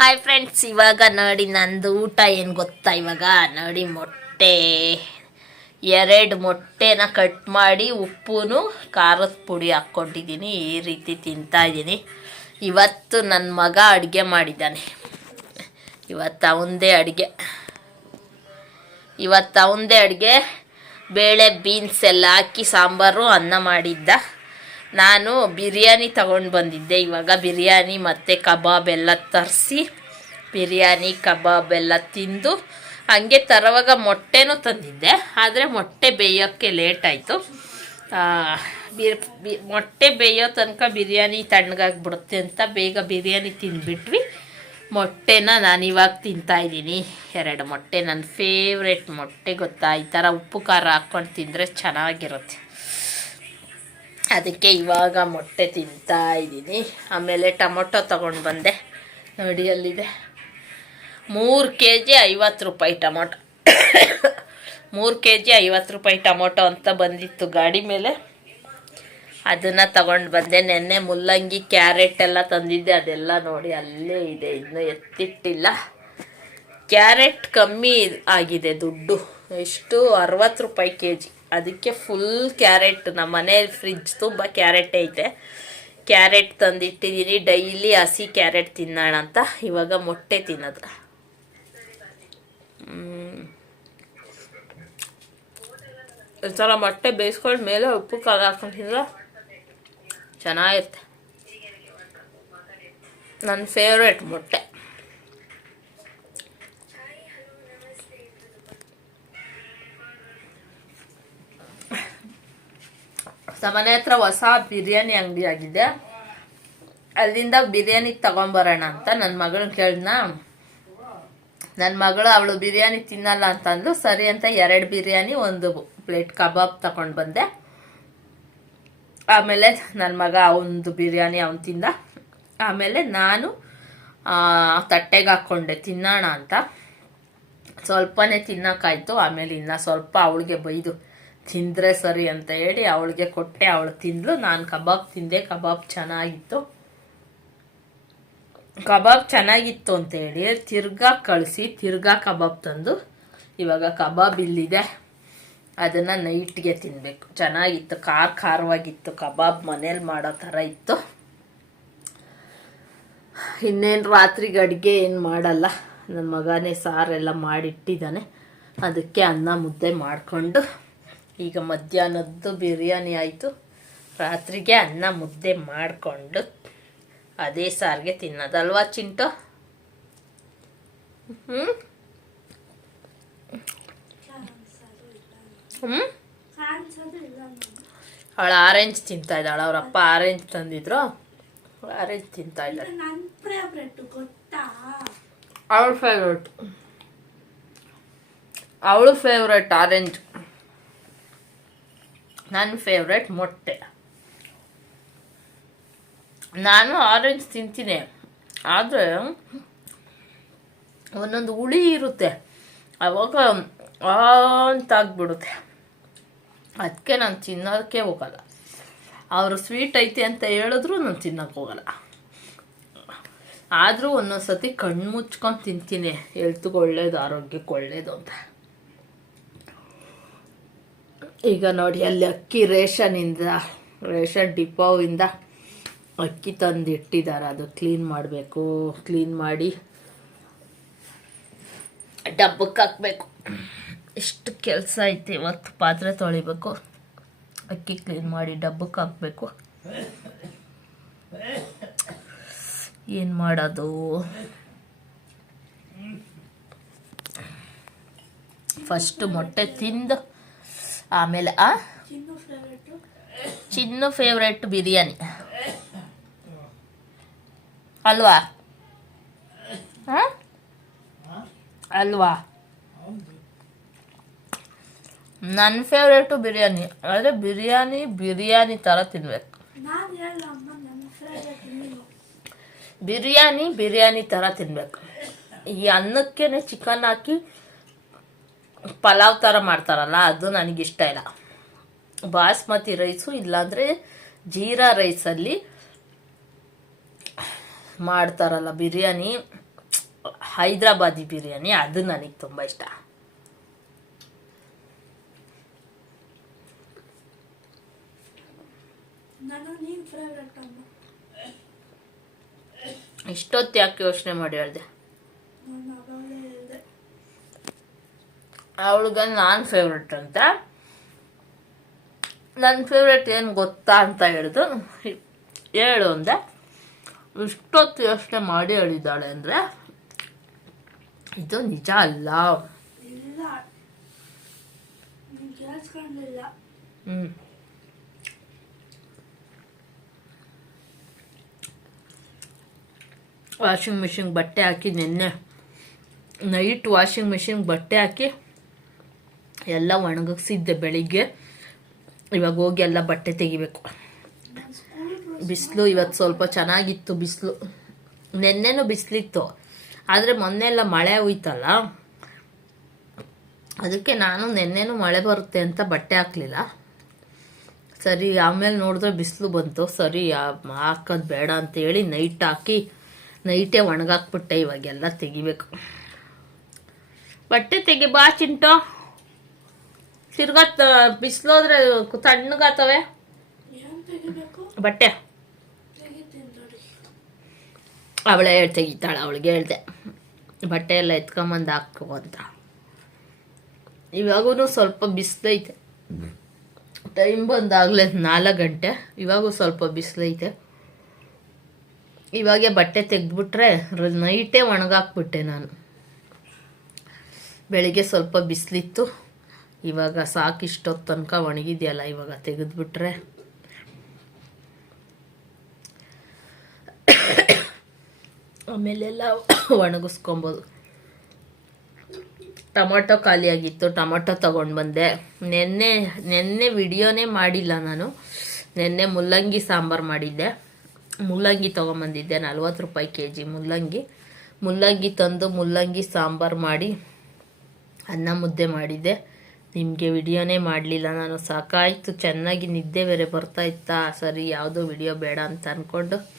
Hi friends ಇವಾಗ ನೋಡಿ ನಂದು ಊಟ ಏನು ಗೊತ್ತಾ? ಇವಾಗ ನೋಡಿ ಮೊಟ್ಟೆ. ಎರಡು ಮೊಟ್ಟೆನ ಕಟ್ ಮಾಡಿ ಉಪ್ಪುನು ಖಾರದ ಪುಡಿ ಹಾಕ್ಕೊಂಡಿದ್ದೀನಿ, ಈ ರೀತಿ ತಿಂತಾ ಇದ್ದೀನಿ. ಇವತ್ತು ನನ್ನ ಮಗ ಅಡುಗೆ ಮಾಡಿದ್ದಾನೆ. ಇವತ್ತು ಅವಂದೇ ಅಡುಗೆ. ಇವತ್ತು ಅವಂದೇ ಅಡುಗೆ. ಬೇಳೆ ಬೀನ್ಸ್ ಎಲ್ಲ ಹಾಕಿ ಸಾಂಬಾರು, ಅನ್ನ ಮಾಡಿದ್ದ. ನಾನು ಬಿರಿಯಾನಿ ತಗೊಂಡು ಬಂದಿದ್ದೆ. ಇವಾಗ ಬಿರಿಯಾನಿ ಮತ್ತು ಕಬಾಬ್ ಎಲ್ಲ ತರಿಸಿ, ಬಿರಿಯಾನಿ, ಕಬಾಬ್ ಎಲ್ಲ ತಿಂದು ಹಂಗೆ ತರುವಾಗ ಮೊಟ್ಟೆನೂ ತಂದಿದ್ದೆ. ಆದರೆ ಮೊಟ್ಟೆ ಬೇಯೋಕ್ಕೆ ಲೇಟ್ ಆಯಿತು. ಬಿರ್ ಬಿ ಮೊಟ್ಟೆ ಬೇಯೋ ತನಕ ಬಿರಿಯಾನಿ ತಣ್ಣಗಾಗ್ಬಿಡುತ್ತೆ ಅಂತ ಬೇಗ ಬಿರಿಯಾನಿ ತಿಂದ್ಬಿಟ್ವಿ. ಮೊಟ್ಟೆನ ನಾನು ಇವಾಗ ತಿಂತಾ ಇದ್ದೀನಿ. ಎರಡು ಮೊಟ್ಟೆ ನನ್ನ ಫೇವ್ರೆಟ್ ಮೊಟ್ಟೆ ಗೊತ್ತಾ? ಈ ಥರ ಉಪ್ಪು ಖಾರ ಹಾಕ್ಕೊಂಡು ತಿಂದರೆ ಚೆನ್ನಾಗಿರುತ್ತೆ. ಅದಕ್ಕೆ ಇವಾಗ ಮೊಟ್ಟೆ ತಿಂತಾ ಇದ್ದೀನಿ. ಆಮೇಲೆ ಟೊಮೊಟೊ ತೊಗೊಂಡು ಬಂದೆ. ನೋಡಿ ಅಲ್ಲಿದೆ ಮೂರು ಕೆ ಜಿ ಐವತ್ತು ರೂಪಾಯಿ ಟೊಮೊಟೊ. ಮೂರು ಕೆ ಜಿ ಐವತ್ತು ರೂಪಾಯಿ ಟೊಮೊಟೊ ಅಂತ ಬಂದಿತ್ತು ಗಾಡಿ ಮೇಲೆ. ಅದನ್ನು ತಗೊಂಡು ಬಂದೆ. ನೆನ್ನೆ ಮುಲ್ಲಂಗಿ ಕ್ಯಾರೆಟ್ ಎಲ್ಲ ತಂದಿದ್ದೆ. ಅದೆಲ್ಲ ನೋಡಿ ಅಲ್ಲೇ ಇದೆ. ಇನ್ನೂ ಎತ್ತಿಟ್ಟಿಲ್ಲ. ಕ್ಯಾರೆಟ್ ಕಮ್ಮಿ ಆಗಿದೆ ದುಡ್ಡು. ಎಷ್ಟು? ಅರವತ್ತು ರೂಪಾಯಿ ಕೆ ಜಿ ಅದಕ್ಕೆ ಫುಲ್ ಕ್ಯಾರೆಟ್ ನಮ್ಮ ಮನೆ ಫ್ರಿಜ್ ತುಂಬ ಕ್ಯಾರೆಟ್ ಐತೆ. ಕ್ಯಾರೆಟ್ ತಂದಿಟ್ಟಿದ್ದೀನಿ ಡೈಲಿ ಹಸಿ ಕ್ಯಾರೆಟ್ ತಿನ್ನೋಣ ಅಂತ. ಇವಾಗ ಮೊಟ್ಟೆ ತಿನ್ನೋದು. ಈ ಮೊಟ್ಟೆ ಬೇಯಿಸ್ಕೊಂಡ ಮೇಲೆ ಉಪ್ಪು ಕಾಲ ಹಾಕೊಂಡು ತಿಂದ್ರೆ ಚೆನ್ನಾಗಿರುತ್ತೆ. ನನ್ನ ಫೇವ್ರೆಟ್ ಮೊಟ್ಟೆ. ಮನೆ ಹತ್ರ ಹೊಸ ಬಿರಿಯಾನಿ ಅಂಗಡಿ ಆಗಿದೆ. ಅಲ್ಲಿಂದ ಬಿರಿಯಾನಿ ತಗೊಂಬರೋಣ ಅಂತ ನನ್ನ ಮಗಳನ್ನ ಕೇಳಿದ್ನ. ನನ್ನ ಮಗಳು ಅವಳು ಬಿರಿಯಾನಿ ತಿನ್ನಲ್ಲ ಅಂತಂದ್ಲು, ಸರಿ ಅಂತ ಎರಡು ಬಿರಿಯಾನಿ, ಒಂದು ಪ್ಲೇಟ್ ಕಬಾಬ್ ತಗೊಂಡು ಬಂದೆ. ಆಮೇಲೆ ನನ್ನ ಮಗ ಅವನದು ಬಿರಿಯಾನಿ ಅವನು ತಿಂದ. ಆಮೇಲೆ ನಾನು ತಟ್ಟೆಗೆ ಹಾಕ್ಕೊಂಡೆ ತಿನ್ನೋಣ ಅಂತ. ಸ್ವಲ್ಪನೇ ತಿನ್ನೋಕ್ಕಾಯ್ತು ಆಮೇಲೆ ಇನ್ನು ಸ್ವಲ್ಪ ಅವಳಿಗೆ ಬೈದು ತಿಂದರೆ ಸರಿ ಅಂತ ಹೇಳಿ ಅವಳಿಗೆ ಕೊಟ್ಟೆ. ಅವಳು ತಿಂದಳು. ನಾನು ಕಬಾಬ್ ತಿಂದೆ. ಕಬಾಬ್ ಚೆನ್ನಾಗಿತ್ತು. ಕಬಾಬ್ ಚೆನ್ನಾಗಿತ್ತು ಅಂತ ಹೇಳಿ ತಿರ್ಗಾ ಕಳಿಸಿ, ತಿರ್ಗಾ ಕಬಾಬ್ ತಂದು ಇವಾಗ ಕಬಾಬ್ ಇಲ್ಲಿದೆ. ಅದನ್ನು ನೈಟ್ಗೆ ತಿನ್ನಬೇಕು ಚೆನ್ನಾಗಿತ್ತು. ಖಾರ ಖಾರವಾಗಿತ್ತು. ಕಬಾಬ್ ಮನೇಲಿ ಮಾಡೋ ಥರ ಇತ್ತು. ಇನ್ನೇನು ರಾತ್ರಿಗೆ ಅಡುಗೆ ಏನು ಮಾಡಲ್ಲ. ನನ್ನ ಮಗನೇ ಸಾರೆಲ್ಲ ಮಾಡಿಟ್ಟಿದ್ದಾನೆ. ಅದಕ್ಕೆ ಅನ್ನ ಮುದ್ದೆ ಮಾಡಿಕೊಂಡು ಈಗ ಮಧ್ಯಾಹ್ನದ್ದು ಬಿರಿಯಾನಿ ಆಯಿತು. ರಾತ್ರಿಗೆ ಅನ್ನ ಮುದ್ದೆ ಮಾಡಿಕೊಂಡು ಅದೇ ಸಾರಿಗೆ ತಿನ್ನೋದಲ್ವಾ ಚಿಂಟು? ಹ್ಞೂ ಹ್ಞೂ ಅವಳು ಆರೆಂಜ್ ತಿಂತಾ ಇದ್ದಾಳೆ. ಅವರಪ್ಪ ಆರೆಂಜ್ ತಂದಿದ್ರು. ಆರೆಂಜ್ ತಿಂತಾ ಇದ್ದಾಳೆ. ಅವಳ ಫೇವ್ರೆಟ್ ಅವಳು ಫೇವ್ರೆಟ್ ಆರೆಂಜ್. ನನ್ನ ಫೇವ್ರೆಟ್ ಮೊಟ್ಟೆ. ನಾನು ಆರೆಂಜ್ ತಿಂತೀನಿ. ಆದರೆ ಒಂದೊಂದು ಹುಳಿ ಇರುತ್ತೆ. ಅವಾಗ ಆಂತಾಗ್ಬಿಡುತ್ತೆ ಅಂತ ಆಗ್ಬಿಡುತ್ತೆ. ಅದಕ್ಕೆ ನಾನು ತಿನ್ನೋದಕ್ಕೆ ಹೋಗಲ್ಲ. ಅವರು ಸ್ವೀಟ್ ಐತೆ ಅಂತ ಹೇಳಿದ್ರು ನಾನು ತಿನ್ನೋಕೆ ಹೋಗಲ್ಲ. ಆದರೂ ಒಂದೊಂದು ಸತಿ ಕಣ್ಣು ಮುಚ್ಕೊಂಡು ತಿಂತೀನಿ. ಹೆಲ್ತ್ಗೆ ಒಳ್ಳೇದು, ಆರೋಗ್ಯಕ್ಕೆ ಒಳ್ಳೇದು ಅಂತ. ಈಗ ನೋಡಿ, ಅಲ್ಲಿ ಅಕ್ಕಿ ರೇಷನಿಂದ ರೇಷನ್ ಡಿಪೋವಿಂದ ಅಕ್ಕಿ ತಂದು ಇಟ್ಟಿದ್ದಾರೆ ಅದು ಕ್ಲೀನ್ ಮಾಡಬೇಕು. ಕ್ಲೀನ್ ಮಾಡಿ ಡಬ್ಬಕ್ಕೆ ಹಾಕಬೇಕು. ಎಷ್ಟು ಕೆಲಸ ಐತೆ ಇವತ್ತು. ಪಾತ್ರೆ ತೊಳಿಬೇಕು. ಅಕ್ಕಿ ಕ್ಲೀನ್ ಮಾಡಿ ಡಬ್ಬಕ್ಕೆ ಹಾಕಬೇಕು. ಏನು ಮಾಡೋದು? ಫಸ್ಟ್ ಮೊಟ್ಟೆ ತಿಂದು ಆಮೇಲೆ ಆ? ಚಿನ್ನು ಫೇವ್ರೆಟ್ ಬಿರಿಯಾನಿ. ಅಲ್ವಾ? ಹ? ಅಲ್ವಾ? ನನ್ನ ಫೇವ್ರೇಟು ಬಿರಿಯಾನಿ. ಆದರೆ ಬಿರಿಯಾನಿ ಬಿರಿಯಾನಿ ಥರ ತಿನ್ಬೇಕು. ಬಿರಿಯಾನಿ. ಬಿರಿಯಾನಿ ಥರ ತಿನ್ಬೇಕು. ಈ ಅನ್ನಕ್ಕೇನೆ ಚಿಕನ್ ಹಾಕಿ ಪಲಾವ್ ಥರ ಮಾಡ್ತಾರಲ್ಲ ಅದು ನನಗಿಷ್ಟ ಇಲ್ಲ. ಬಾಸ್ಮತಿ ರೈಸು ಇಲ್ಲಾಂದರೆ ಜೀರಾ ರೈಸಲ್ಲಿ ಮಾಡ್ತಾರಲ್ಲ ಬಿರಿಯಾನಿ ಹೈದ್ರಾಬಾದಿ ಬಿರಿಯಾನಿ ಅದು ನನಗೆ ತುಂಬ ಇಷ್ಟ. ಇಷ್ಟೊತ್ತು ಯಾಕೆ ಯೋಚನೆ ಮಾಡಿ ಹೇಳಿದೆ ನಾನು ಅವಾಗಲೇ ಹೇಳಿದೆ ಅವಳಿಗೆ ನಾನು ಫೇವ್ರೆಟ್ ಅಂತ. ನನ್ನ ಫೇವ್ರೆಟ್ ಏನು ಗೊತ್ತಾ ಅಂತ ಹೇಳಿದ್ರು. ಹೇಳು ಅಂದೆ. ಇಷ್ಟೊತ್ತು ಯೋಚನೆ ಮಾಡಿ ಹೇಳಿದ್ದಾಳೆ ಅಂದರೆ ಇದು ನಿಜ ಅಲ್ಲ. ಹ್ಞೂ ವಾಷಿಂಗ್ ಮಿಷಿನ್ಗೆ ಬಟ್ಟೆ ಹಾಕಿ ನಿನ್ನೆ ನೈಟ್ ವಾಷಿಂಗ್ ಮಿಷಿನ್ಗೆ ಬಟ್ಟೆ ಹಾಕಿ ಎಲ್ಲ ಒಣಗಿಸಿದ್ದೆ ಬೆಳಿಗ್ಗೆ. ಇವಾಗ ಹೋಗಿ ಎಲ್ಲ ಬಟ್ಟೆ ತೆಗಿಬೇಕು. ಬಿಸಿಲು ಇವತ್ತು ಸ್ವಲ್ಪ ಚೆನ್ನಾಗಿತ್ತು ಬಿಸಿಲು. ನೆನ್ನೆನೂ ಬಿಸಿಲಿತ್ತು. ಆದರೆ ಮೊನ್ನೆ ಎಲ್ಲ ಮಳೆ ಹೋಯ್ತಲ್ಲ. ಅದಕ್ಕೆ ನಾನು ನೆನ್ನೆನೂ ಮಳೆ ಬರುತ್ತೆ ಅಂತ ಬಟ್ಟೆ ಹಾಕಲಿಲ್ಲ. ಸರಿ, ಆಮೇಲೆ ನೋಡಿದ್ರೆ ಬಿಸಿಲು ಬಂತು. ಸರಿ ಹಾಕೋದು ಬೇಡ ಅಂತೇಳಿ ನೈಟ್ ಹಾಕಿ ನೈಟೇ ಒಣಗಾಕ್ಬಿಟ್ಟೆ ಇವಾಗೆಲ್ಲ ತೆಗಿಬೇಕು. ಬಟ್ಟೆ ತೆಗಿ ಬಾ ಚಿಂಟು. ತಿರ್ಗಾ ಬಿಸಿಲೋದ್ರೆ ತಣ್ಣಗಾತವೆ ಬಟ್ಟೆ. ಅವಳೆ ತೆಗಿತಾಳೆ ಅವಳಿಗೆ ಹೇಳ್ದೆ. ಬಟ್ಟೆ ಎಲ್ಲ ಎತ್ಕೊಂಬಂದು ಹಾಕೋ ಅಂತ. ಇವಾಗೂ ಸ್ವಲ್ಪ ಬಿಸಿಲೈತೆ. ಟೈಮ್ ಬಂದಾಗಲೇ ನಾಲ್ಕು ಗಂಟೆ. ಇವಾಗೂ ಸ್ವಲ್ಪ ಬಿಸಿಲೈತೆ. ಇವಾಗೆ ಬಟ್ಟೆ ತೆಗೆದ್ಬಿಟ್ರೆ ನೈಟೇ ಒಣಗಾಕ್ಬಿಟ್ಟೆ ನಾನು. ಬೆಳಿಗ್ಗೆ ಸ್ವಲ್ಪ ಬಿಸಿಲಿತ್ತು. ಇವಾಗ ಸಾಕು ಇಷ್ಟೊತ್ತು ತನಕ ಒಣಗಿದೆಯಲ್ಲ, ಇವಾಗ ತೆಗೆದುಬಿಟ್ರೆ. ಆಮೇಲೆಲ್ಲ ಒಣಗಿಸ್ಕೊಬೋದು. ಟೊಮೊಟೊ ಖಾಲಿಯಾಗಿತ್ತು, ಟೊಮೊಟೊ ತೊಗೊಂಡು ಬಂದೆ. ನೆನ್ನೆ ನೆನ್ನೆ ವಿಡಿಯೋನೇ ಮಾಡಿಲ್ಲ ನಾನು. ನೆನ್ನೆ ಮುಲ್ಲಂಗಿ ಸಾಂಬಾರು ಮಾಡಿದ್ದೆ. ಮುಲ್ಲಂಗಿ ತೊಗೊಂಬಂದಿದ್ದೆ, ನಲ್ವತ್ತು ರೂಪಾಯಿ ಕೆ ಜಿ ಮುಲ್ಲಂಗಿ. ಮುಲ್ಲಂಗಿ ತಂದು ಮುಲ್ಲಂಗಿ ಸಾಂಬಾರು ಮಾಡಿ ಅನ್ನ ಮುದ್ದೆ ಮಾಡಿದ್ದೆ. ನಿಮಗೆ ವಿಡಿಯೋನೇ ಮಾಡಲಿಲ್ಲ ನಾನು, ಸಾಕಾಯಿತು. ಚೆನ್ನಾಗಿ ನಿದ್ದೆ ಬೇರೆ ಬರ್ತಾ ಇತ್ತಾ? ಸರಿ, ಯಾವುದೋ ವಿಡಿಯೋ ಬೇಡ ಅಂತ ಅಂದ್ಕೊಂಡು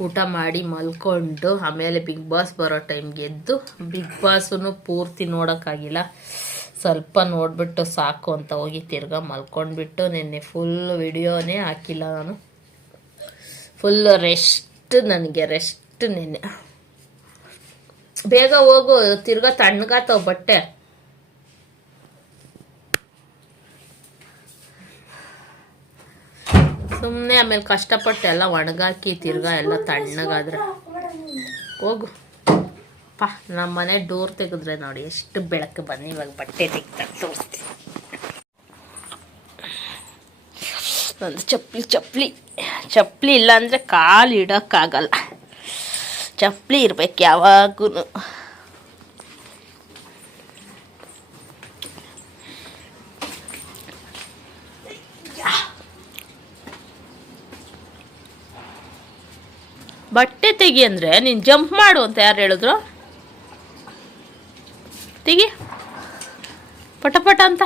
ಊಟ ಮಾಡಿ ಮಲ್ಕೊಂಡು, ಆಮೇಲೆ ಬಿಗ್ ಬಾಸ್ ಬರೋ ಟೈಮ್ಗೆ ಎದ್ದು ಬಿಗ್ ಬಾಸನ್ನು ಪೂರ್ತಿ ನೋಡೋಕ್ಕಾಗಿಲ್ಲ. ಸ್ವಲ್ಪ ನೋಡಿಬಿಟ್ಟು ಸಾಕು ಅಂತ ಹೋಗಿ ತಿರ್ಗಾ ಮಲ್ಕೊಂಡ್ಬಿಟ್ಟು ನಿನ್ನೆ ಫುಲ್ ವಿಡಿಯೋನೇ ಹಾಕಿಲ್ಲ ನಾನು. ಫುಲ್ ರೆಸ್ಟ್ ನನಗೆ ರೆಸ್ಟ್ ನಿನ್ನೆ. ಬೇಗ ಹೋಗು, ತಿರ್ಗಾ ತಣ್ಣಗಾತವ ಬಟ್ಟೆ. ಸುಮ್ಮನೆ ಆಮೇಲೆ ಕಷ್ಟಪಟ್ಟು ಎಲ್ಲ ಒಣಗಾಕಿ ತಿರ್ಗಾ ಎಲ್ಲ ತಣ್ಣಗಾದ್ರೆ. ಹೋಗು. ಪಾ ನಮ್ಮ ಮನೆ ಡೋರ್ ತೆಗೆದ್ರೆ ನೋಡಿ ಎಷ್ಟು ಬೆಳಕು ಬನ್ನಿ ಇವಾಗ ಬಟ್ಟೆ ತೆಗ್ದಾಗ ತೋರಿಸ್ತೀನಿ. ಒಂದು ಚಪ್ಪಲಿ ಚಪ್ಪಲಿ. ಚಪ್ಪಲಿ ಇಲ್ಲ ಅಂದರೆ ಕಾಲು ಇಡೋಕ್ಕಾಗಲ್ಲ. ಚಪ್ಪಲಿ ಇರ್ಬೇಕು ಯಾವಾಗೂ ಬಟ್ಟೆ ತೆಗಿ ಅಂದರೆ ನೀನು ಜಂಪ್ ಮಾಡು ಅಂತ ಯಾರು ಹೇಳಿದ್ರು? ತೆಗಿ. ಪಟ ಪಟ ಅಂತ.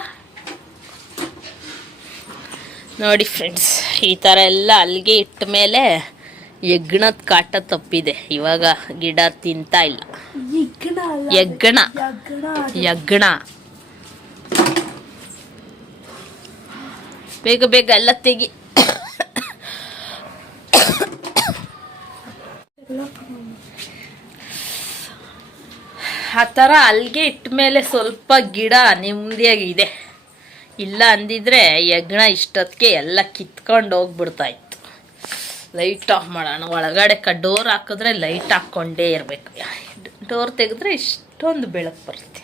ನೋಡಿ ಫ್ರೆಂಡ್ಸ್ ಈ ಥರ ಎಲ್ಲ ಅಲ್ಲಿಗೆ ಇಟ್ಟ ಮೇಲೆ ಎಗ್ಣದ ಕಾಟ ತಪ್ಪಿದೆ. ಇವಾಗ ಗಿಡ ತಿಂತಾ ಇಲ್ಲ. ಯಜ್ಞ ಎಗ್ಣ ಯಜ್ಞ. ಯಗ್ಣ ಬೇಗ ಬೇಗ ಎಲ್ಲ ತೆಗಿ. ಆ ಥರ ಅಲ್ಲಿಗೆ ಇಟ್ಟ ಮೇಲೆ ಸ್ವಲ್ಪ ಗಿಡ ನೆಮ್ಮದಿಯಾಗಿದೆ. ಇಲ್ಲ ಅಂದಿದ್ರೆ ಯಜ್ಞ ಇಷ್ಟೊತ್ತಿಗೆ ಎಲ್ಲ ಕಿತ್ಕೊಂಡು ಹೋಗ್ಬಿಡ್ತಾ ಇತ್ತು ಲೈಟ್ ಆಫ್ ಮಾಡೋಣ. ಒಳಗಡೆ ಕ, ಡೋರ್ ಹಾಕಿದ್ರೆ ಲೈಟ್ ಹಾಕ್ಕೊಂಡೇ ಇರಬೇಕು. ಡೋರ್ ತೆಗೆದ್ರೆ ಇಷ್ಟೊಂದು ಬೆಳಕು ಬರುತ್ತೆ.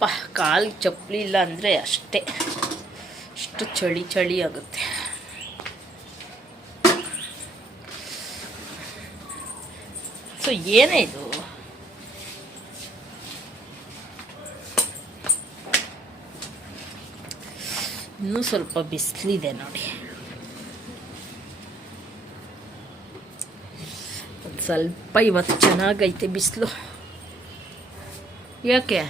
ಪಾ, ಕಾಲು ಚಪ್ಪಲಿ ಇಲ್ಲ ಅಂದರೆ ಅಷ್ಟೇ. ಅಷ್ಟು ಚಳಿ ಚಳಿ ಆಗುತ್ತೆ. ಸೊ ಏನೇ ಇದು? ಇನ್ನೂ ಸ್ವಲ್ಪ ಬಿಸಿಲಿದೆ ನೋಡಿ. ಸ್ವಲ್ಪ ಇವತ್ತು ಚೆನ್ನಾಗೈತೆ ಬಿಸಿಲು. ಯಾಕೆ?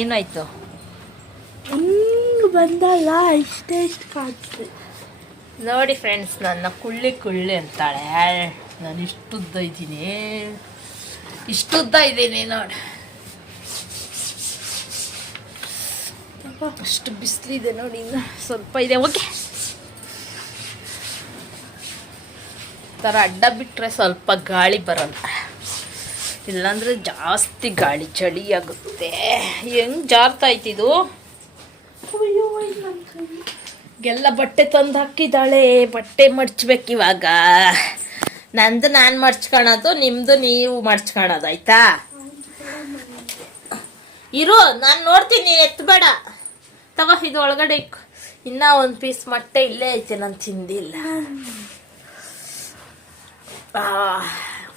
ಏನಾಯ್ತು? ಬಂದಲ್ಲ, ಇಷ್ಟೇ ಇಷ್ಟು ನೋಡಿ ಫ್ರೆಂಡ್ಸ್ ನನ್ನ ಕುಳ್ಳಿ ಕುಳ್ಳಿ ಅಂತಾಳೆ. ನಾನು ಇಷ್ಟುದ್ದ ಇದ್ದೀನಿ. ಇಷ್ಟುದ್ದ ಇದ್ದೀನಿ ನೋಡಿ. ಅಷ್ಟು ಬಿಸಿಲಿದೆ ನೋಡಿ, ಇನ್ನು ಸ್ವಲ್ಪ ಇದೆ. ಓಕೆ. ಥರ ಅಡ್ಡ ಬಿಟ್ಟರೆ ಸ್ವಲ್ಪ ಗಾಳಿ ಬರಲ್ಲ. ಇಲ್ಲಾಂದ್ರೆ ಜಾಸ್ತಿ ಗಾಳಿ, ಚಳಿ ಆಗುತ್ತೆ. ಹೆಂಗ್ ಜಾರ್ತಾ ಎಲ್ಲ ಬಟ್ಟೆ ತಂದು ಹಾಕಿದ್ದಾಳೆ ಬಟ್ಟೆ ಮಡ್ಚ್ಬೇಕು ಇವಾಗ. ನಂದು ನಾನು ಮಡ್ಚ್ಕೊಳೋದು ನಿಮ್ದು ನೀವು ಮಡ್ಚ್ಕೊಳೋದು ಆಯ್ತಾ? ಇರು, ನಾನು ನೋಡ್ತೀನಿ, ಎತ್ಬೇಡ. ತಗೋ, ಇದು ಒಳಗಡೆ ಇನ್ನ ಒಂದು ಪೀಸ್ ಮೊಟ್ಟೆ ಇಲ್ಲೇ ಐತೆ, ನಾನು ತಿಂದಿಲ್ಲ.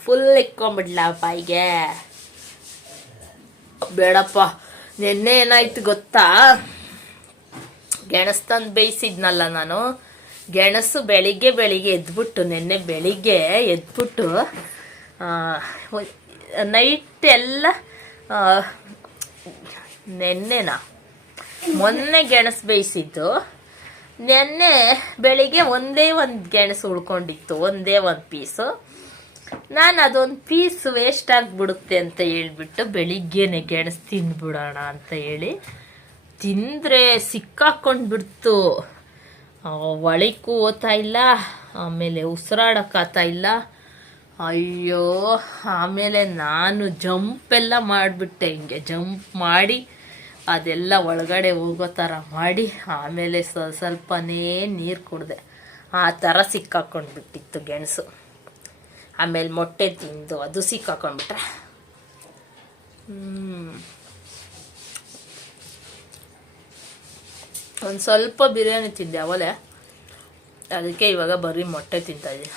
ಫುಲ್ ಇಕ್ಕೊಂಬಿಡ್ಲ ಬಾಯಿಗೆ? ಬೇಡಪ್ಪ, ನಿನ್ನೆ ಏನಾಯ್ತು ಗೊತ್ತಾ? ಗೆಣಸು ತಂದು ಬೇಯಿಸಿದ್ನಲ್ಲ ನಾನು. ಗೆಣಸು ಬೆಳಿಗ್ಗೆ ಬೆಳಿಗ್ಗೆ ಎದ್ಬಿಟ್ಟು, ನಿನ್ನೆ ಬೆಳಿಗ್ಗೆ ಎದ್ಬಿಟ್ಟು ನೈಟ್ ಎಲ್ಲ ನೆನ್ನೆನಾ? ಮೊನ್ನೆ ಗೆಣಸು ಬೇಯಿಸಿದ್ದು. ನೆನ್ನೆ ಬೆಳಿಗ್ಗೆ ಒಂದೇ ಒಂದು ಗೆಣಸು ಉಳ್ಕೊಂಡಿತ್ತು, ಒಂದೇ ಒಂದು ಪೀಸು. ನಾನು ಅದೊಂದು ಪೀಸ್ ವೇಸ್ಟ್ ಆಗಿಬಿಡುತ್ತೆ ಅಂತ ಹೇಳ್ಬಿಟ್ಟು ಬೆಳಿಗ್ಗೆನೆ ಗೆಣಸು ತಿಂದ್ಬಿಡೋಣ ಅಂತ ಹೇಳಿ ತಿಂದರೆ ಸಿಕ್ಕಾಕೊಂಡು ಬಿಡ್ತು ಒಳಕ್ಕೂ ಓದ್ತಾ ಇಲ್ಲ, ಆಮೇಲೆ ಉಸಿರಾಡೋಕ್ಕಾತಾ ಇಲ್ಲ. ಅಯ್ಯೋ, ಆಮೇಲೆ ನಾನು ಜಂಪ್ ಎಲ್ಲ ಮಾಡಿಬಿಟ್ಟೆ, ಹಿಂಗೆ ಜಂಪ್ ಮಾಡಿ, ಅದೆಲ್ಲ ಒಳಗಡೆ ಹೋಗೋ ಥರ ಮಾಡಿ, ಆಮೇಲೆ ಸ್ವ ಸ್ವಲ್ಪನೇ ನೀರು ಕುಡಿದೆ. ಆ ಥರ ಸಿಕ್ಕಾಕೊಂಡು ಬಿಟ್ಟಿತ್ತು ಗೆಣಸು. ಆಮೇಲೆ ಮೊಟ್ಟೆ ತಿಂದು ಅದು ಸಿಕ್ಕಾಕೊಂಡ್ಬಿಟ್ರೆ. ಹ್ಞೂ ಒಂದು ಸ್ವಲ್ಪ ಬಿರಿಯಾನಿ ತಿಂದೆ ಅವಲೆ ಅದಕ್ಕೆ ಇವಾಗ ಬರೀ ಮೊಟ್ಟೆ ತಿಂತಾ ಇದೆ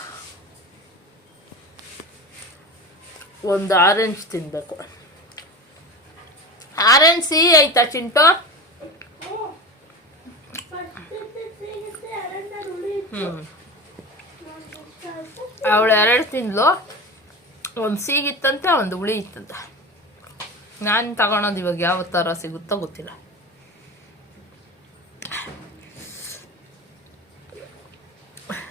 ಒಂದು ಆರೆಂಜ್ ತಿನ್ಬೇಕು. ಆರೆಂಜ್ ಸಿಹಿ ಆಯ್ತಾ ಚಿಂಟು? ಹ್ಞೂ ಅವಳು ಎರಡು ತಿಂದ್ಲು. ಒಂದು ಸಿಹಿ ಇತ್ತಂತೆ, ಒಂದು ಹುಳಿ ಇತ್ತಂತೆ. ನಾನು ತಗೊಳೋದು ಇವಾಗ ಯಾವ ಥರ ಸಿಗುತ್ತೋ ಗೊತ್ತಿಲ್ಲ.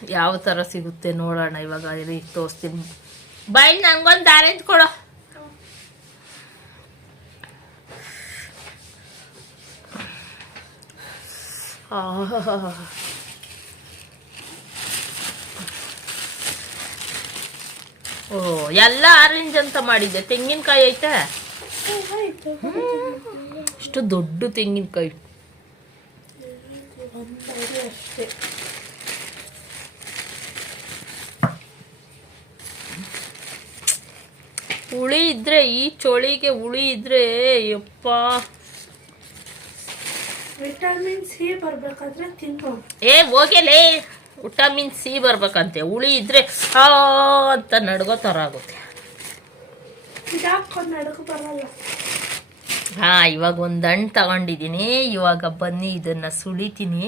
ಯಾವ ಥರ ಸಿಗುತ್ತೆ ನೋಡೋಣ. ಇವಾಗ ರೀ ತೋರಿಸ್ತೀನಿ. ಬಾಯ್ ನಂಗೊಂದು ಆರೆಂಜ್ ಕೊಡು. ಓ, ಎಲ್ಲ ಆರೆಂಜ್ ಅಂತ ಮಾಡಿದ್ದೆ. ತೆಂಗಿನಕಾಯಿ ಐತೆ? ಇಷ್ಟು ದೊಡ್ಡ ತೆಂಗಿನಕಾಯಿ. ಅಷ್ಟೇ ಹುಳಿ ಇದ್ರೆ ಈ ಚೋಳಿಗೆ ಹುಳಿ ಇದ್ರೆ ಯಪ್ಪ. ವಿಟಮಿನ್ ಸಿ ಬರ್ಬೇಕಾದ್ರೆ ತಿನ್ನು. ಏ ಹೋಗಲೇ. ವಿಟಮಿನ್ ಸಿ ಬರ್ಬೇಕಂತೆ. ಹುಳಿ ಇದ್ರೆ ಆ ಅಂತ ನಡ್ಗೋ ಥರ ಆಗುತ್ತೆ. ಹಾ ಇವಾಗ ಒಂದು ಹಣ್ಣು ತಗೊಂಡಿದ್ದೀನಿ ಇವಾಗ ಬನ್ನಿ ಇದನ್ನ ಸುಳಿತೀನಿ.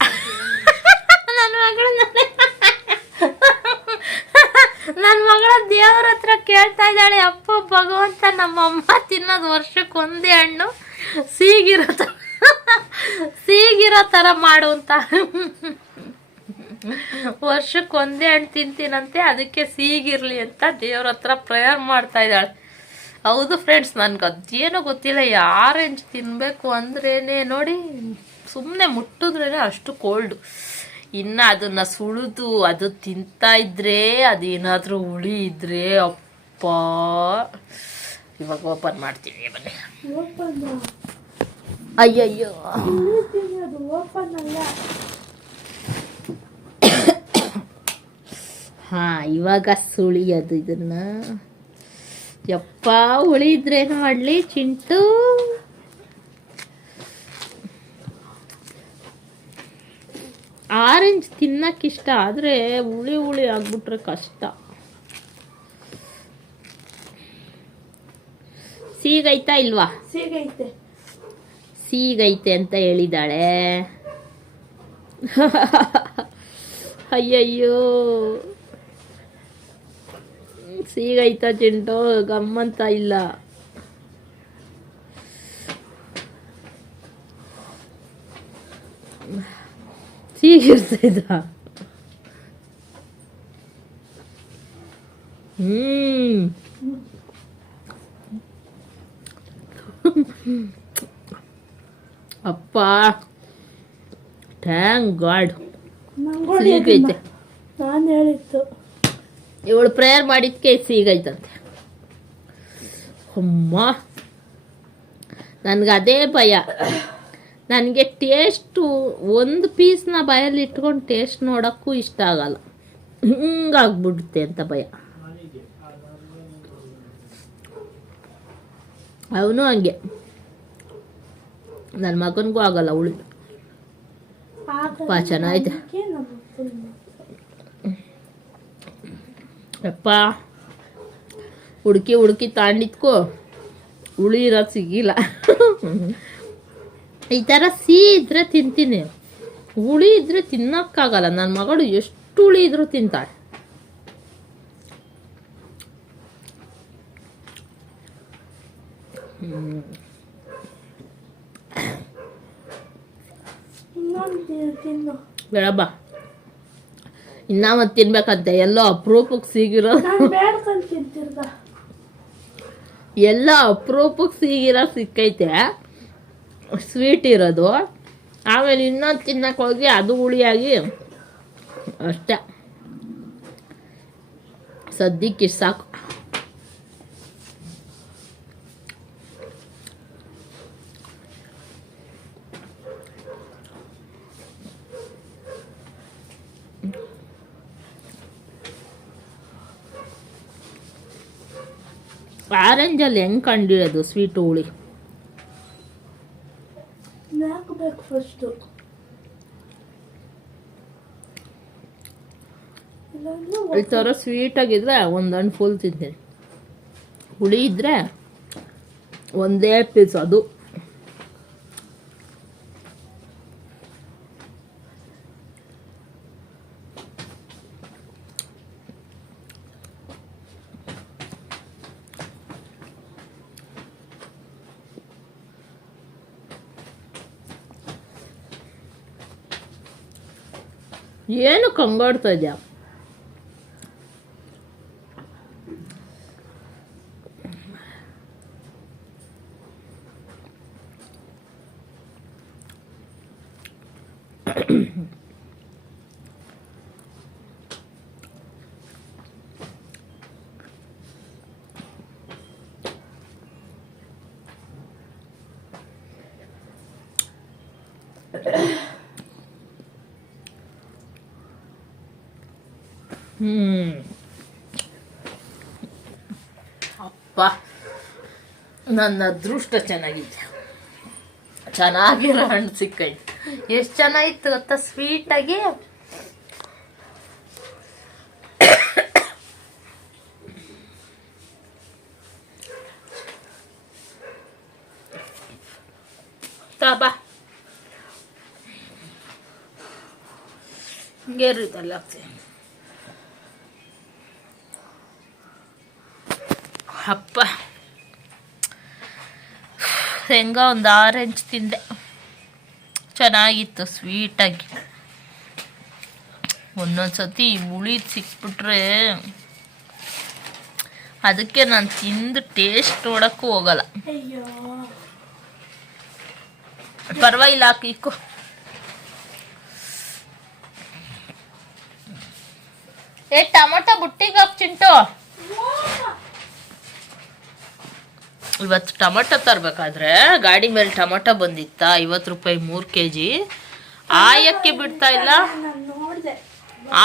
ನನ್ನ ಮಗಳು ನನ್ನ ಮಗಳ ದೇವ್ರ ಹತ್ರ ಕೇಳ್ತಾ ಇದ್ದಾಳೆ, ಅಪ್ಪ, ಭಗವಂತ ನಮ್ಮಮ್ಮ ತಿನ್ನೋದು ವರ್ಷಕ್ಕೆ ಒಂದೇ ಹಣ್ಣು, ಸೀಗಿರೋ ಥರ ಸೀಗಿರೋ ಥರ ಮಾಡು ಅಂತ. ವರ್ಷಕ್ಕೆ ಒಂದೇ ಹಣ್ಣು ತಿಂತೀನಂತೆ, ಅದಕ್ಕೆ ಸೀಗಿರಲಿ ಅಂತ ದೇವ್ರ ಹತ್ರ ಪ್ರೇಯರ್ ಮಾಡ್ತಾ ಇದ್ದಾಳೆ. ಹೌದು ಫ್ರೆಂಡ್ಸ್ ನನ್ಗೆ ಅದೇನೋ ಗೊತ್ತಿಲ್ಲ ಯಾರೆಂಜ್ ತಿನ್ನಬೇಕು ಅಂದ್ರೇನೆ ನೋಡಿ ಸುಮ್ಮನೆ ಮುಟ್ಟಿದ್ರೇ ಅಷ್ಟು ಕೋಲ್ಡು ಇನ್ನು ಅದನ್ನು ಸುಳಿದು ಅದು ತಿಂತಾ ಇದ್ರೆ ಅದೇನಾದರೂ ಹುಳಿ ಇದ್ರೆ ಅಪ್ಪ. ಇವಾಗ ಓಪನ್ ಮಾಡ್ತೀನಿ ಬನ್ನಿ. ಅಯ್ಯಯ್ಯೋ. ಹಾ, ಇವಾಗ ಅದು ಇದನ್ನ. ಯಪ್ಪ ಮಾಡ್ಲಿ ಮಾಡಲಿ ಚಿಂಟು. ಆರೆಂಜ್ ತಿನ್ನಕ್ಕಿಷ್ಟ ಆದರೆ ಹುಳಿ ಹುಳಿ ಆಗ್ಬಿಟ್ರೆ ಕಷ್ಟ. ಸೀಗೈತಾ ಇಲ್ವಾ? ಸಿಗೈತೆ. ಸೀಗೈತೆ ಅಂತ ಹೇಳಿದಾಳೆ. ಅಯ್ಯಯ್ಯೋ. ಸೀಗೈತಾ ಚಿಂಟು ಗಮ್ಮಂತ ಇಲ್ಲ. ಸಿಹಿರ್ತಿದ್ದ ಹ್ಮ್. ಅಪ್ಪ. ಥ್ಯಾಂಕ್ ಗಾಡ್ ಸಿಗೈತೆ ನಾನು ಹೇಳಿತ್ತು ಇವಳು ಪ್ರೇಯರ್ ಮಾಡಿದ್ಕೆ ಸಿಗೈತಂತೆ ಅಮ್ಮ. ನನಗೆ ಅದೇ ಭಯ. ನನಗೆ ಟೇಸ್ಟು ಒಂದು ಪೀಸ್ನ ಬಾಯಲ್ಲಿ ಇಟ್ಕೊಂಡು ಟೇಸ್ಟ್ ನೋಡೋಕ್ಕೂ ಇಷ್ಟ ಆಗಲ್ಲ. ಹಿಂಗಾಗ್ಬಿಡುತ್ತೆ ಅಂತ ಭಯ. ಅವನು ಹಂಗೆ. ನನ್ನ ಮಗನಿಗೂ ಆಗಲ್ಲ ಉಳಿ. ಪಾಚನ. ಅಪ್ಪ ಹುಡುಕಿ ಹುಡುಕಿ ತಾಂಡಿದ್ಕೋ. ಉಳಿ ಇರೋದು ಸಿಗಿಲ್ಲ. ಈ ಥರ ಸಿಹಿ ಇದ್ರೆ ತಿಂತೀನಿ. ಹುಳಿ ಇದ್ರೆ ತಿನ್ನೋಕ್ಕಾಗಲ್ಲ. ನನ್ನ ಮಗಳು ಎಷ್ಟು ಹುಳಿ ಇದ್ರೂ ತಿಂತಾಳೆ. ಬೇಡಬ್ಬ ಇನ್ನ ಮತ್ತೆ ತಿನ್ಬೇಕಂತೆ. ಎಲ್ಲೋ ಅಪರೂಪಕ್ಕೆ ಸಿಗಿರೋ ಎಲ್ಲ ಅಪರೂಪಕ್ಕೆ ಸಿಗಿರೋ ಸಿಕ್ಕೈತೆ. ಸ್ವೀಟ್ ಇರೋದು. ಆಮೇಲೆ ಇನ್ನೊಂದು ತಿನ್ನಕ್ಕೆ ಹೋಗಿ ಅದು ಹುಳಿಯಾಗಿ ಅಷ್ಟೇ. ಸದ್ಯಕ್ಕೆ ಸಾಕು. ಆರೆಂಜಲ್ಲಿ ಹೆಂಗೆ ಕಂಡಿರೋದು ಸ್ವೀಟ್ ಹುಳಿ ಹಾಕ್ಬೇಕು ಫಸ್ಟು ಈ ಥರ ಸ್ವೀಟಾಗಿದ್ರೆ ಒಂದು ಹಣ್ಣು ಫುಲ್ ತಿಂತೀನಿ. ಹುಳಿ ಇದ್ದರೆ ಒಂದೇ ಪೀಸ್ ಅದು. ಏನು ಕಂಗಾಡ್ತಾ ಇದೆಯಾ ಹ್ಮ್ ಅಪ್ಪ ನನ್ನ ಅದೃಷ್ಟ ಚೆನ್ನಾಗಿದೆ. ಚೆನ್ನಾಗಿರೋ ಹಣ್ಣು ಸಿಕ್ಕೈತೆ. ಎಷ್ಟು ಚೆನ್ನಾಗಿತ್ತು ಗೊತ್ತಾ? ಸ್ವೀಟಾಗಿ ಬಾ. ಹಿಂಗೆ ಇರುತ್ತಲ್ಲ ಅಪ್ಪ. ಹೆಂಗ ಒಂದು ಆರೆಂಜ್ ತಿಂದೆ. ಚೆನ್ನಾಗಿತ್ತು ಸ್ವೀಟಾಗಿ. ಒಂದೊಂದು ಸತಿ ಸಿಕ್ಬಿಟ್ರೆ ಅದಕ್ಕೆ ನಾನು ತಿಂದು ಟೇಸ್ಟ್ ನೋಡೋಕ್ಕೂ ಹೋಗಲ್ಲ. ಪರವಾಗಿಲ್ಲ ಇಕ್ಕು ಏ ಟೊಮೊಟೊ ಬುಟ್ಟಿಗೆ ಹಾಕ್ ಚಿಂಟು. ಇವತ್ತು ಟೊಮೊಟೊ ತರಬೇಕಾದ್ರೆ ಗಾಡಿ ಮೇಲೆ ಟೊಮೊಟೊ ಬಂದಿತ್ತ, ಐವತ್ತು ರೂಪಾಯಿ ಮೂರು ಕೆ ಜಿ ಆಯಕ್ಕೆ ಬಿಡ್ತಾ ಇಲ್ಲ?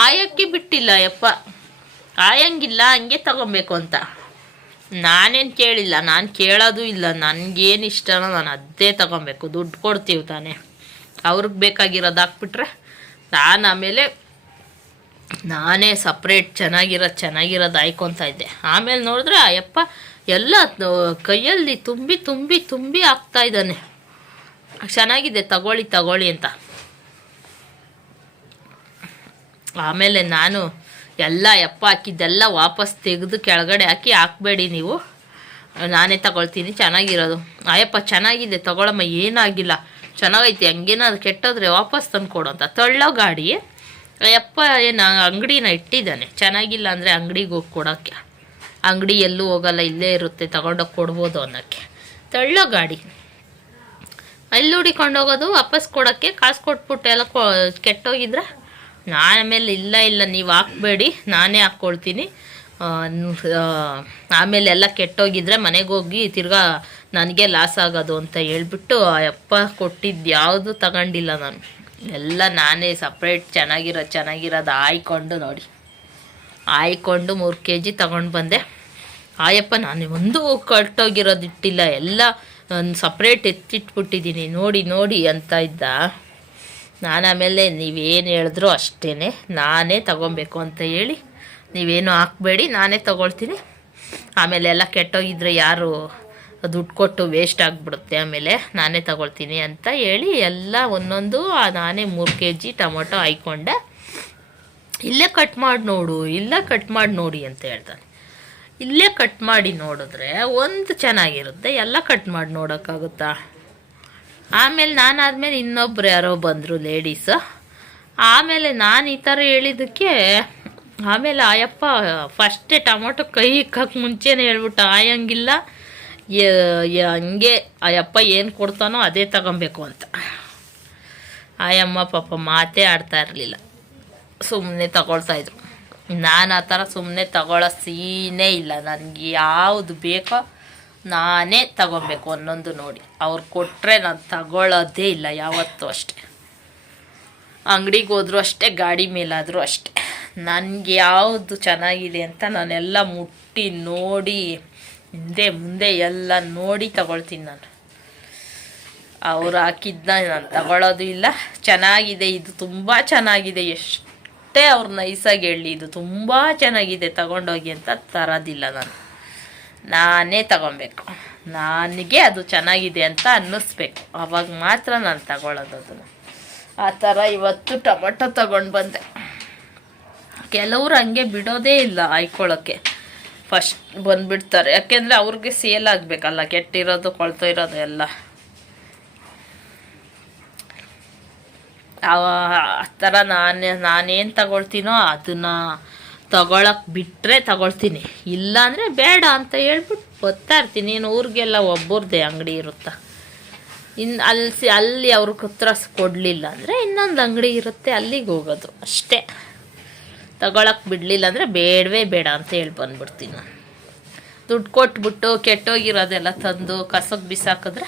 ಆಯಕ್ಕೆ ಬಿಟ್ಟಿಲ್ಲ, ಯಪ್ಪ. ಆಯಂಗಿಲ್ಲ, ಹಂಗೆ ತಗೊಬೇಕು ಅಂತ. ನಾನೇನು ಕೇಳಿಲ್ಲ, ನಾನು ಕೇಳೋದು ಇಲ್ಲ, ನನಗೇನು ಇಷ್ಟನೋ ನಾನು ಅದೇ ತಗೊಬೇಕು. ದುಡ್ಡು ಕೊಡ್ತೀವಿ ತಾನೇ. ಅವ್ರಿಗೆ ಬೇಕಾಗಿರೋದು ಹಾಕ್ಬಿಟ್ರೆ ನಾನು ಆಮೇಲೆ ನಾನೇ ಸಪ್ರೇಟ್ ಚೆನ್ನಾಗಿರೋದು ಚೆನ್ನಾಗಿರೋದು ಆಯ್ಕೊತಾ ಇದ್ದೆ. ಆಮೇಲೆ ನೋಡಿದ್ರೆ, ಅಯ್ಯಪ್ಪ ಯಪ್ಪ ಎಲ್ಲ ಕೈಯಲ್ಲಿ ತುಂಬಿ ತುಂಬಿ ತುಂಬಿ ಹಾಕ್ತಾ ಇದ್ದಾನೆ. ಚೆನ್ನಾಗಿದೆ, ತಗೊಳ್ಳಿ ತಗೊಳ್ಳಿ ಅಂತ. ಆಮೇಲೆ ನಾನು ಎಲ್ಲ ಎಪ್ಪ ಹಾಕಿದ್ದೆಲ್ಲ ವಾಪಸ್ ತೆಗೆದು ಕೆಳಗಡೆ ಹಾಕಿ ಹಾಕಬೇಡಿ ನೀವು. ನಾನೇ ತಗೊಳ್ತೀನಿ, ಚೆನ್ನಾಗಿರೋದು. ಅಯ್ಯಪ್ಪ, ಚೆನ್ನಾಗಿದೆ, ತಗೊಳಮ್ಮ, ಏನಾಗಿಲ್ಲ. ಚೆನ್ನಾಗೈತೆ, ಹಂಗೇನಾದ್ರು ಕೆಟ್ಟೋದ್ರೆ ವಾಪಸ್ ತಂದು ಕೊಡು ಅಂತ. ತಳ್ಳೋ ಗಾಡಿ. ಯಪ್ಪ ಏನು ಅಂಗಡಿನ ಇಟ್ಟಿದ್ದಾನೆ. ಚೆನ್ನಾಗಿಲ್ಲ ಅಂದರೆ ಅಂಗಡಿಗೆ ಹೋಗಿ ಕೊಡೋಕ್ಕೆ. ಅಂಗಡಿ ಎಲ್ಲೂ ಹೋಗಲ್ಲ, ಇಲ್ಲೇ ಇರುತ್ತೆ, ತಗೊಂಡೋಗಿ ಕೊಡ್ಬೋದು ಅನ್ನೋಕ್ಕೆ. ತಳ್ಳೋ ಗಾಡಿ. ಅಲ್ಲಿ ಹೋಗೋದು ವಾಪಸ್ ಕೊಡೋಕ್ಕೆ, ಕಾಸು ಕೊಟ್ಬಿಟ್ಟು ಎಲ್ಲ ಕೊ, ಕೆಟ್ಟೋಗಿದ್ರೆ ನಾನು ಆಮೇಲೆ ಇಲ್ಲ ಇಲ್ಲ, ನೀವು ಹಾಕ್ಬೇಡಿ, ನಾನೇ ಹಾಕ್ಕೊಳ್ತೀನಿ. ಆಮೇಲೆ ಎಲ್ಲ ಕೆಟ್ಟೋಗಿದ್ರೆ ಮನೆಗೆ ಹೋಗಿ ತಿರ್ಗಾ ನನಗೆ ಲಾಸ್ ಆಗೋದು ಅಂತ ಹೇಳ್ಬಿಟ್ಟು ಆ ಅಪ್ಪ ಕೊಟ್ಟಿದ್ದು ಯಾವುದು ತಗೊಂಡಿಲ್ಲ ನಾನು. ಎಲ್ಲ ನಾನೇ ಸಪ್ರೇಟ್ ಚೆನ್ನಾಗಿರೋ ಚೆನ್ನಾಗಿರೋದು ಆಯ್ಕೊಂಡು ನೋಡಿ. ಆಯ್ಕೊಂಡು ಮೂರು ಕೆ ಜಿ ತಗೊಂಡು ಬಂದೆ. ಆಯಪ್ಪ, ನಾನು ಒಂದು ಕಟ್ಟೋಗಿರೋದು ಇಟ್ಟಿಲ್ಲ, ಎಲ್ಲ ಒಂದು ಸಪ್ರೇಟ್ ಎತ್ತಿಟ್ಬಿಟ್ಟಿದ್ದೀನಿ ನೋಡಿ ನೋಡಿ ಅಂತ ಇದ್ದ. ನಾನು ಆಮೇಲೆ ನೀವೇನು ಹೇಳಿದ್ರು ಅಷ್ಟೇ ನಾನೇ ತಗೊಬೇಕು ಅಂತ ಹೇಳಿ. ನೀವೇನು ಹಾಕ್ಬೇಡಿ, ನಾನೇ ತಗೊಳ್ತೀನಿ. ಆಮೇಲೆ ಎಲ್ಲ ಕೆಟ್ಟೋಗಿದ್ರೆ ಯಾರು ದುಡ್ಡು ಕೊಟ್ಟು ವೇಸ್ಟ್ ಆಗಿಬಿಡುತ್ತೆ, ಆಮೇಲೆ ನಾನೇ ತಗೊಳ್ತೀನಿ ಅಂತ ಹೇಳಿ ಎಲ್ಲ ಒಂದೊಂದು ನಾನೇ ಮೂರು ಕೆ ಜಿ ಟೊಮೊಟೊ ಹಾಯ್ಕೊಂಡೆ. ಇಲ್ಲೇ ಕಟ್ ಮಾಡಿ ನೋಡು, ಇಲ್ಲೇ ಕಟ್ ಮಾಡಿ ನೋಡಿ ಅಂತ ಹೇಳ್ತಾನೆ. ಇಲ್ಲೇ ಕಟ್ ಮಾಡಿ ನೋಡಿದ್ರೆ ಒಂದು ಚೆನ್ನಾಗಿರುತ್ತೆ, ಎಲ್ಲ ಕಟ್ ಮಾಡಿ ನೋಡೋಕ್ಕಾಗುತ್ತಾ? ಆಮೇಲೆ ನಾನಾದ್ಮೇಲೆ ಇನ್ನೊಬ್ರು ಯಾರೋ ಬಂದರು ಲೇಡೀಸ್ ಆಮೇಲೆ ನಾನು ಈ ಥರ ಹೇಳಿದ್ದಕ್ಕೆ, ಆಮೇಲೆ ಆಯಪ್ಪ ಫಸ್ಟೇ ಟೊಮೊಟೊ ಕೈ ಇಕ್ಕಕ್ಕೆ ಮುಂಚೆನೇ ಹೇಳ್ಬಿಟ್ಟು ಆಯಂಗಿಲ್ಲ. ಯ- ಆ ಅಪ್ಪ ಏನು ಕೊಡ್ತಾನೋ ಅದೇ ತಗೊಬೇಕು ಅಂತ. ಆಯಮ್ಮ ಪಾಪ ಮಾತೇ ಆಡ್ತಾ ಇರಲಿಲ್ಲ. ಸುಮ್ಮನೆ ತಗೊಳ್ತಾ ಇದ್ರು. ನಾನು ಆ ಥರ ಸುಮ್ಮನೆ ತಗೊಳ್ಳೋ ಸೀನೇ ಇಲ್ಲ. ನನಗೆ ಯಾವುದು ಬೇಕೋ ನಾನೇ ತಗೊಬೇಕು ಒಂದೊಂದು ನೋಡಿ. ಅವ್ರು ಕೊಟ್ಟರೆ ನಾನು ತಗೊಳ್ಳೋದೇ ಇಲ್ಲ ಯಾವತ್ತೂ ಅಷ್ಟೆ. ಅಂಗಡಿಗೆ ಹೋದರೂ ಅಷ್ಟೇ, ಗಾಡಿ ಮೇಲಾದರೂ ಅಷ್ಟೆ. ನನಗೆ ಯಾವುದು ಚೆನ್ನಾಗಿದೆ ಅಂತ ನಾನೆಲ್ಲ ಮುಟ್ಟಿ ನೋಡಿ ಹಿಂದೆ ಮುಂದೆ ಎಲ್ಲ ನೋಡಿ ತಗೊಳ್ತೀನಿ ನಾನು. ಅವ್ರು ಹಾಕಿದ್ದನ್ನ ನಾನು ತಗೊಳ್ಳೋದು ಇಲ್ಲ. ಚೆನ್ನಾಗಿದೆ, ಇದು ತುಂಬ ಚೆನ್ನಾಗಿದೆ. ಎಷ್ಟೇ ಅವ್ರು ನೈಸಾಗಿ ಹೇಳಿ, ಇದು ತುಂಬ ಚೆನ್ನಾಗಿದೆ, ತಗೊಂಡೋಗಿ ಅಂತ ತರೋದಿಲ್ಲ ನಾನು. ನಾನೇ ತಗೊಬೇಕು. ನನಗೆ ಅದು ಚೆನ್ನಾಗಿದೆ ಅಂತ ಅನ್ನಿಸ್ಬೇಕು. ಅವಾಗ ಮಾತ್ರ ನಾನು ತಗೊಳ್ಳೋದು ಅದನ್ನು. ಆ ಥರ ಇವತ್ತು ಟೊಮೊಟೊ ತಗೊಂಡು ಬಂದೆ. ಕೆಲವ್ರು ಹಂಗೆ ಬಿಡೋದೇ ಇಲ್ಲ ಆಯ್ಕೊಳ್ಳೋಕ್ಕೆ ಫಸ್ಟ್ ಬಂದ್ಬಿಡ್ತಾರೆ. ಯಾಕೆಂದರೆ ಅವ್ರಿಗೆ ಸೇಲ್ ಆಗಬೇಕಲ್ಲ, ಕೆಟ್ಟಿರೋದು ಕೊಳ್ತೋ ಇರೋದು ಎಲ್ಲ ಆ ಥರ ನಾನು, ನಾನೇನು ತಗೊಳ್ತೀನೋ ಅದನ್ನು ತಗೊಳಕ್ಕೆ ಬಿಟ್ಟರೆ ತಗೊಳ್ತೀನಿ. ಇಲ್ಲ ಅಂದರೆ ಬೇಡ ಅಂತ ಹೇಳ್ಬಿಟ್ಟು ಬರ್ತಾ ಇರ್ತೀನಿ. ಇನ್ನು ಊರಿಗೆಲ್ಲ ಒಬ್ಬರದೇ ಅಂಗಡಿ ಇರುತ್ತಾ? ಇನ್ನು ಅಲ್ಲಿ ಅಲ್ಲಿ ಅವ್ರ ಹತ್ರ ಕೊಡಲಿಲ್ಲ ಅಂದರೆ ಇನ್ನೊಂದು ಅಂಗಡಿ ಇರುತ್ತೆ, ಅಲ್ಲಿಗೆ ಹೋಗೋದು ಅಷ್ಟೇ. ತಗೊಳಕ್ಕೆ ಬಿಡಲಿಲ್ಲ ಅಂದರೆ ಬೇಡವೇ ಬೇಡ ಅಂತ ಹೇಳಿ ಬಂದ್ಬಿಡ್ತೀನಿ ನಾನು. ದುಡ್ಡು ಕೊಟ್ಬಿಟ್ಟು ಕೆಟ್ಟೋಗಿರೋದೆಲ್ಲ ತಂದು ಕಸಕ್ಕೆ ಬಿಸಾಕಿದ್ರೆ?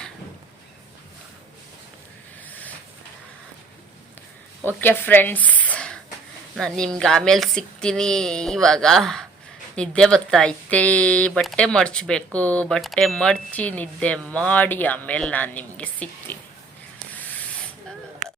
ಓಕೆ ಫ್ರೆಂಡ್ಸ್ ನಾನು ನಿಮ್ಗೆ ಆಮೇಲೆ ಸಿಗ್ತೀನಿ. ಇವಾಗ ನಿದ್ದೆ ಬರ್ತೈತೆ ಬಟ್ಟೆ ಮಡ್ಚಬೇಕು ಬಟ್ಟೆ ಮಡ್ಚಿ ನಿದ್ದೆ ಮಾಡಿ ಆಮೇಲೆ ನಾನು ನಿಮಗೆ ಸಿಗ್ತೀನಿ.